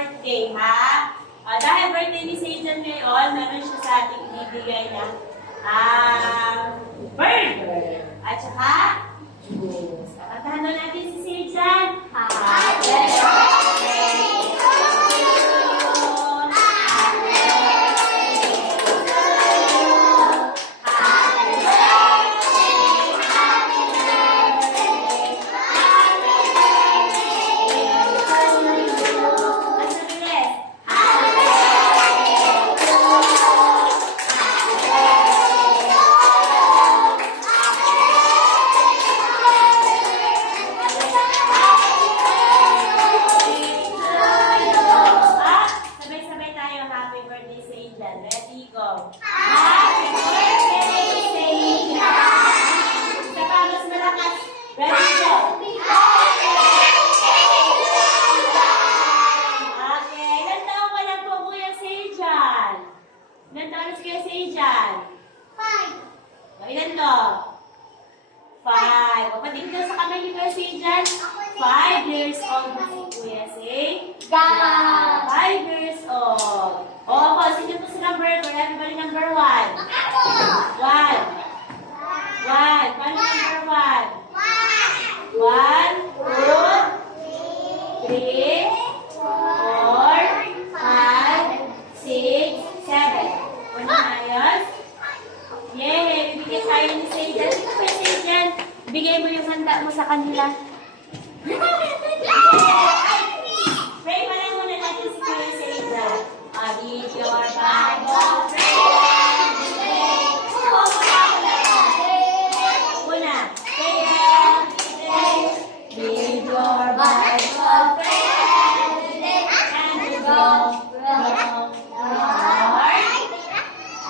birthday, ha? Dahil birthday ni Satan ngayon, meron siya sa ating ibibigay na burger. At saka, juice. Kantahan na natin si Satan. Happy birthday! Ready, go. Happy birthday, Satan! Sa pamas malakas. Ready, go. Okay, ilan taon ka lang po, Kuya Satan? Ilan taon na si Kuya Satan? 5. Ilan to? 5. Kapatid ka sa kamay ni Kuya Satan? 5 years old na si Kuya Satan. 5 years old. Opo, sino po sa number? Everybody number 1. 1. 1. Paano number 1? 1, 2, 3, 4, 5, 6, 7. Ano na yun? Yay! Bibigyan tayo ni Satan. Sino po yung Satan? Bigay mo yung handa mo sa kanila. Pray pa lang muna natin si Kuya Satan. Read your Bible, friend. Una. Read your Bible, friend. And you go,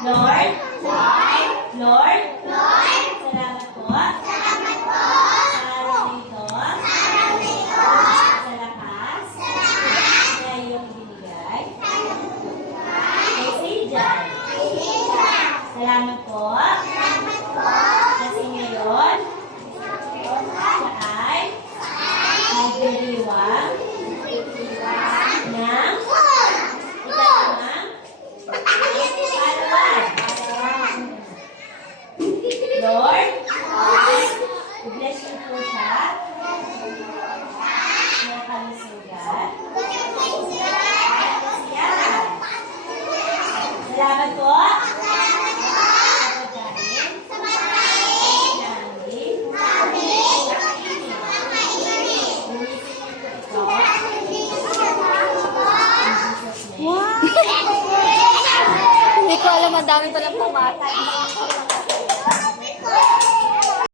Lord. Lord. Salamat po. Para dito. Sa lakas. Na iyong binigay. Salamat po. Kasi ngayon, siya ay nagdiriwang ng parawan. Lord, bless you po siya. Ng kalusugan. Salamat po. Hindi ko alam, ang dami ko lang pumatay.